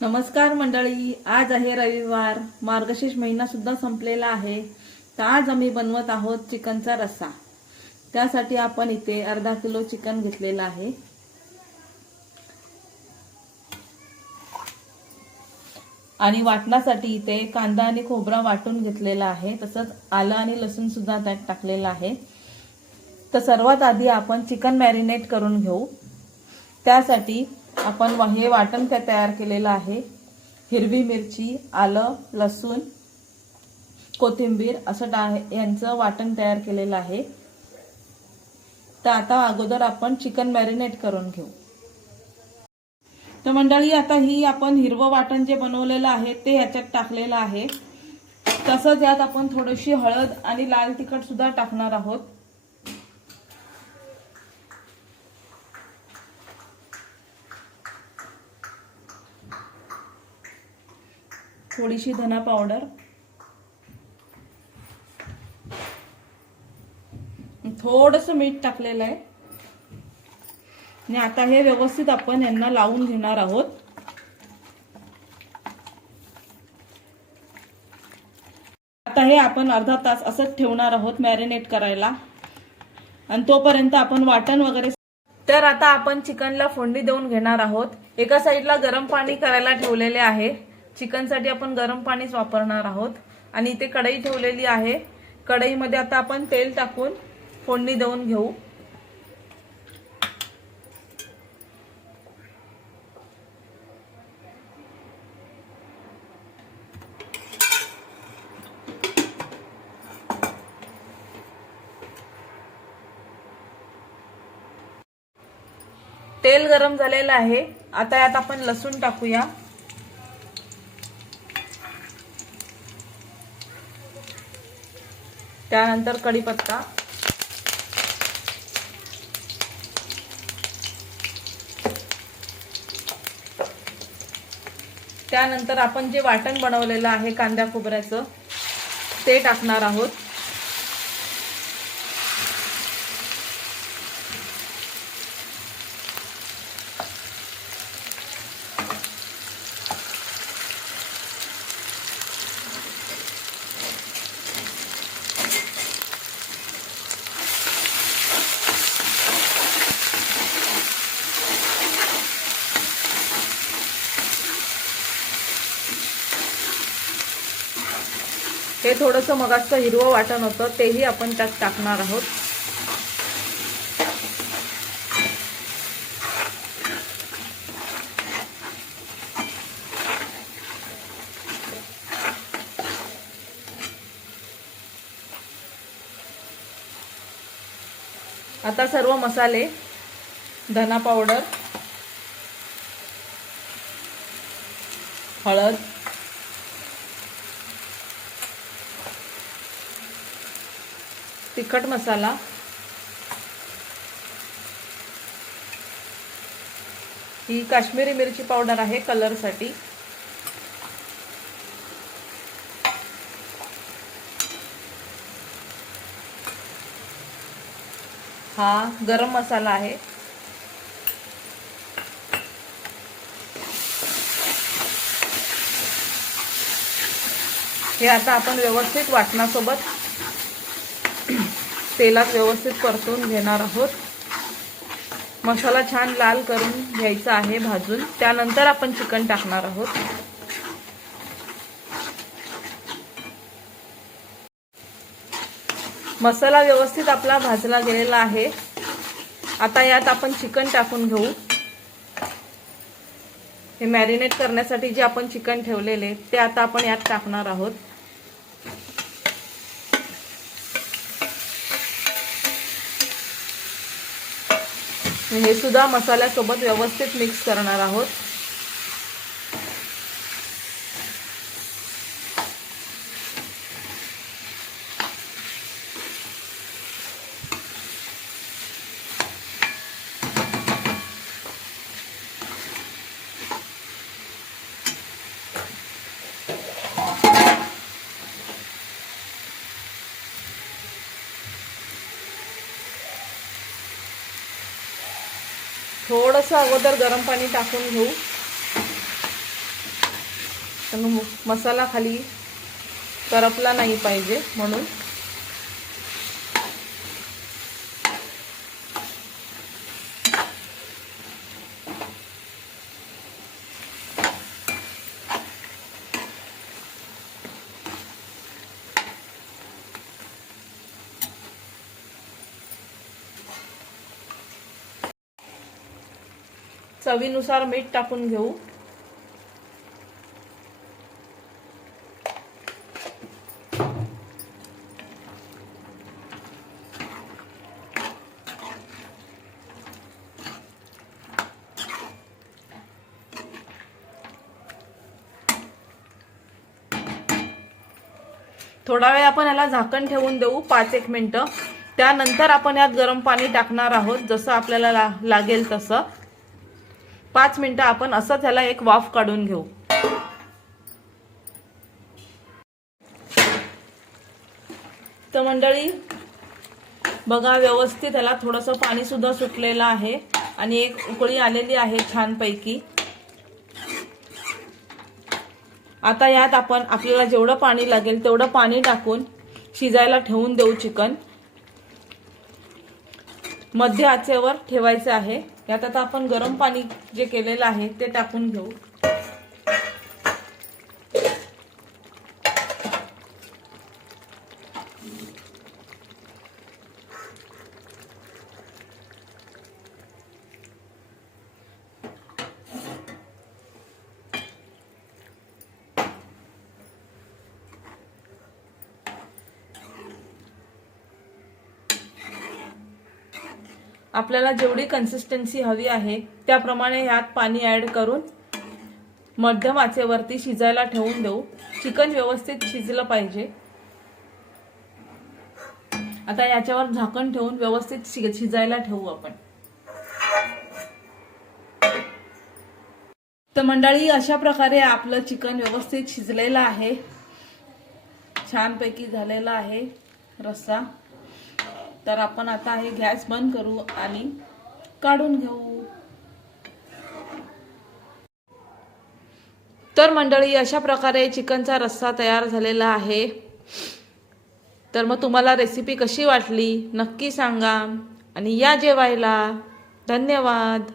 नमस्कार मंडळी, आज आहे रविवार. मार्गशीर्ष महिना सुद्धा संपलेला आहे. तर आज आम्ही बनवत आहोत चिकनचा रस्सा. त्यासाठी आपण इथे अर्धा किलो चिकन घेतलेला आहे. आणि वाटण्यासाठी इथे कांदा आणि खोबरा वाटून घेतलेला आहे. तसंच आलं आणि लसूण सुद्धा त्यात टाकलेला आहे. तर सर्वात आधी आपण चिकन मॅरिनेट करून घेऊ. त्यासाठी आपण हे वाटण तयार केलेलं आहे. हिरवी मिरची, आलं, लसूण, कोथिंबीर असं यांचं वाटण तयार केलेलं आहे. तर आता अगोदर आपण चिकन मॅरिनेट करून घेऊ. तर मंडळी, आता ही आपण हिरवं वाटण जे बनवलेलं आहे ते ह्याच्यात टाकलेलं आहे. तसंच यात आपण थोडीशी हळद आणि लाल तिखट सुद्धा टाकणार आहोत. थोडीशी धना पावडर, थोडंसं मीठ टाकलेलं आहे. आणि आता हे व्यवस्थित आपण यांना लावून घेणार आहोत. आता हे आपण अर्धा तास असंच ठेवणार आहोत मॅरिनेट करायला. आणि तोपर्यंत आपण वाटण वगैरे. तर आता आपण चिकनला फोडणी देऊन घेणार आहोत. एका साईडला गरम पाणी करायला ठेवलेले आहे. चिकनसाठी आपण गरम पाणीच वापरणार आहोत. आणि इथे कढई ठेवलेली आहे. कढईमध्ये आता आपण तेल टाकून फोडणी देऊन घेऊ. तेल गरम झालेलं आहे. आता यात आपण लसूण टाकूया. त्यानंतर कढीपत्ता, त्यानंतर आपण जे वाटण बनवलेलं आहे कांदा खोबऱ्याचं ते टाकणार आहोत. हे थोडंसं मगाचं हिरवं वाटण होतं तेही आपण त्यात टाकणार आहोत. आता सर्व मसाले, धना पावडर, हळद, तिखट मसाला, ही काश्मीरी मिरची पावडर आहे कलरसाठी, हा गरम मसाला आहे, हे आता आपण व्यवस्थित वाटणासोबत तेलात व्यवस्थित परतून घेणार आहोत. मसाला छान लाल करून घ्यायचा आहे भाजून. त्यानंतर आपण चिकन टाकणार आहोत. मसाला व्यवस्थित आपला भाजला गेलेला आहे. आता यात आपण चिकन टाकून घेऊ. हे मॅरिनेट करण्यासाठी जे आपण चिकन ठेवलेले ते आता आपण यात टाकणार आहोत. हे सुद्धा मसाल्यासोबत व्यवस्थित मिक्स करणार आहोत. थोडंसं अगोदर गरम पाणी टाकून घेऊ. पण मसाला खाली करपला नाही पाहिजे म्हणून. चवीनुसार मीठ टाकून घेऊ. थोडा वेळ आपण याला झाकण ठेवून देऊ 5-1 मिनिटं. त्यानंतर आपण यात गरम पाणी टाकणार आहोत, जसं आपल्याला लागेल तसं. 5 मिनिटं आपण असंच ह्याला एक वाफ काढून घेऊ. तर मंडळी बघा, व्यवस्थित ह्याला थोडंसं पाणी सुद्धा सुटलेलं आहे आणि एक उकळी आलेली आहे छानपैकी. आता यात आपण आपल्याला जेवढं पाणी लागेल तेवढं पाणी टाकून शिजायला ठेवून देऊ. चिकन मध्य आचेवर ठेवायचं आहे. यात आता आपण गरम पाणी जे केलेलं आहे ते टाकून घेऊ. आपल्याला जेवढी कन्सिस्टन्सी हवी आहे त्याप्रमाणे यात पाणी ऍड करून मध्यम आचेवरती शिजायला ठेवून देऊ. चिकन व्यवस्थित शिजलं पाहिजे. आता याच्यावर झाकण ठेवून व्यवस्थित शिजायला ठेवू आपण. तर मंडळी अशा प्रकारे आपलं चिकन व्यवस्थित शिजलेलं आहे. छानपैकी झालेला आहे रस्सा. तर आपण आता हे गॅस बंद करू आणि काढून घेऊ. तर मंडळी अशा प्रकारे चिकनचा रस्सा तयार झालेला आहे. तर मग तुम्हाला रेसिपी कशी वाटली नक्की सांगा आणि या जेवायला. धन्यवाद.